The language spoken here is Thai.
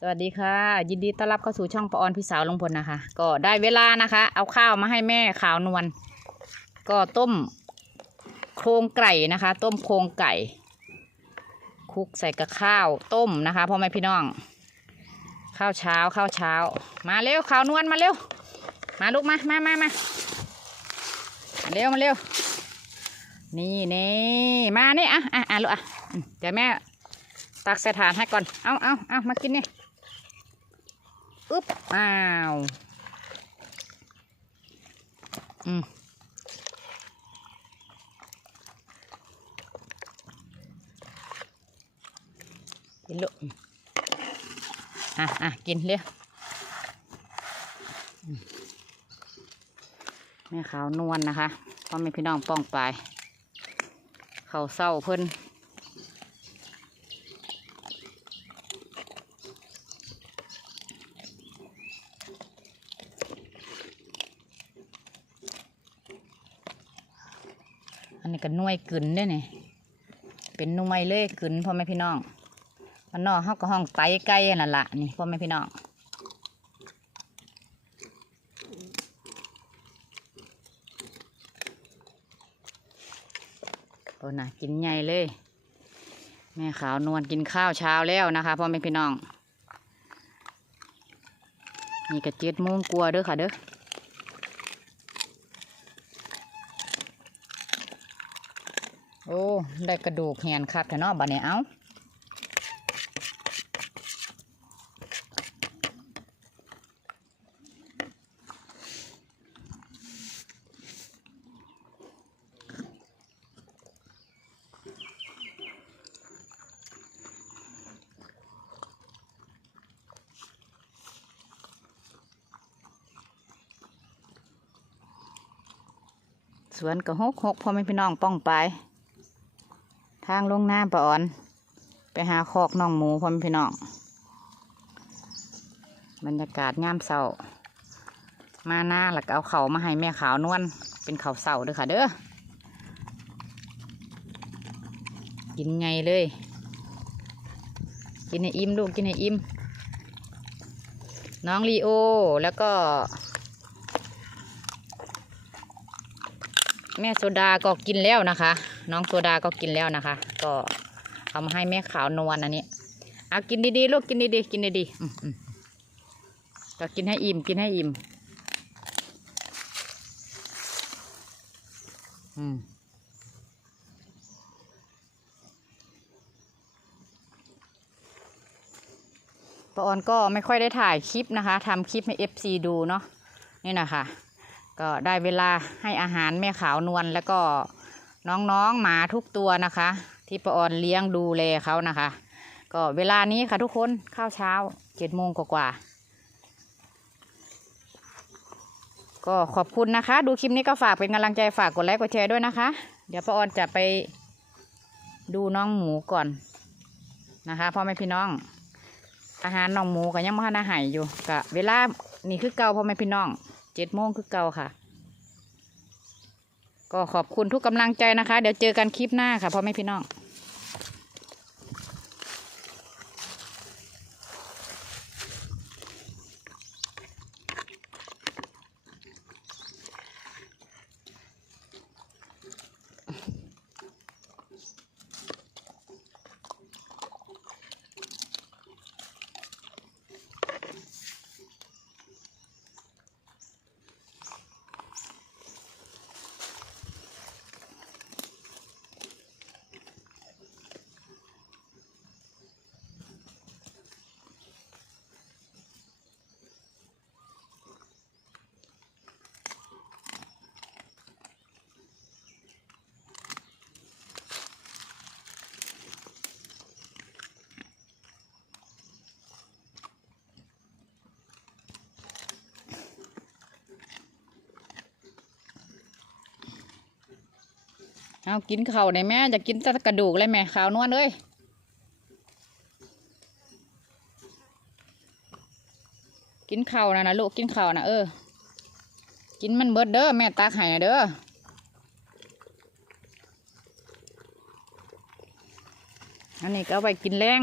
สวัสดีค่ะ ยินดีต้อนรับเข้าสู่ช่องปออนพี่สาวลงพลนะคะ ก็ได้เวลานะคะ เอาข้าวมาให้แม่ขาวนวลก็ต้มโครงไก่นะคะ ต้มโครงไก่คลุกใส่กับข้าวต้มนะคะพ่อแม่พี่น้อง ข้าวเช้าข้าวเช้า มาเร็วขาวนวลมาเร็ว มาลูกมามามามามาเร็วมาเร็ว นี่นี่มานี่อะอะอะลูกอะเดี๋ยวแม่ตักใส่ถานให้ก่อน เอาเอาเอามากินนี่ อึ๊บอ้าวอืมกินลูกอะอะกินเร็วอืมแม่ขาวนวลนะคะพ่อแม่พี่น้องป้องไป เขาเศร้าเพิ่น อันนี้ก็หน่วยกึนด้นี่เป็นหน่วยเลยกึนพ่อแม่พี่น้องมันนอกเขาก็ห้องไตไก่นั่นละนี่พ่อแม่พี่น้องโอ้น่ะกินใหญ่เลย แม่ขาวนวลกินข้าวเช้าแล้วนะคะพ่อแม่พี่น้องนี่ก็เจ็ดโมงกลัวเด้อค่ะเด้อ โอ้ ได้กระดูกแหนคักแต่นอบัดนี้เอาสวนก็หกหกพ่อแม่พี่น้องป้องไป ทางลงหน้าปะออน ไปหาคอกน้องหมูพ่อแม่พี่น้องบรรยากาศงามเสามาหน้าแล้วก็เอาเขามาให้แม่ขาวนวลเป็นเขาเสาเด้อค่ะเด้อกินไงเลย กินให้อิ่มลูกกินให้อิ่มน้องลีโอแล้วก็ แม่โซดาก็กินแล้วนะคะ น้องโซดาก็กินแล้วนะคะ ก็เอามาให้แม่ขาวนวลอันนี้เอากินดีๆลูกกินดีๆกินดีๆก็กินให้อิ่มกินให้อิ่มอืมปออนก็ไม่ค่อยได้ถ่ายคลิปนะคะทำคลิปให้ FC ดูเนาะนี่นะคะ ก็ได้เวลาให้อาหารแม่ขาวนวลแล้วก็น้องๆหมาทุกตัวนะคะ ที่ปออนเลี้ยงดูแลเขานะคะ ก็เวลานี้ค่ะทุกคนข้าวเช้าเจ็ดโมงกว่าก็ขอบคุณนะคะ ดูคลิปนี้ก็ฝากเป็นกำลังใจฝากกดไลค์กดแชร์ด้วยนะคะ เดี๋ยวปาออนจะไปดูน้องหมูก่อนนะคะพ่อแม่พี่น้อง อาหารน้องหมูก็ยังม่ทันอาหารอยู่กะเวลานี่คือเก่าพ่อแม่พี่น้อง เจ็ดโมงคือเก่าค่ะ ก็ขอบคุณทุกกำลังใจนะคะ เดี๋ยวเจอกันคลิปหน้าค่ะพ่อแม่พี่น้อง เอากินเข่าในแม่จะกินแต่กระดูกเลยแม่ขาวนวลเลยกินเข่านะนะลูกกินเข่านะเออ กินมันเบิดเด้อแม่ตาไข่นะเด้ออันนี้ก็ไปกินแรง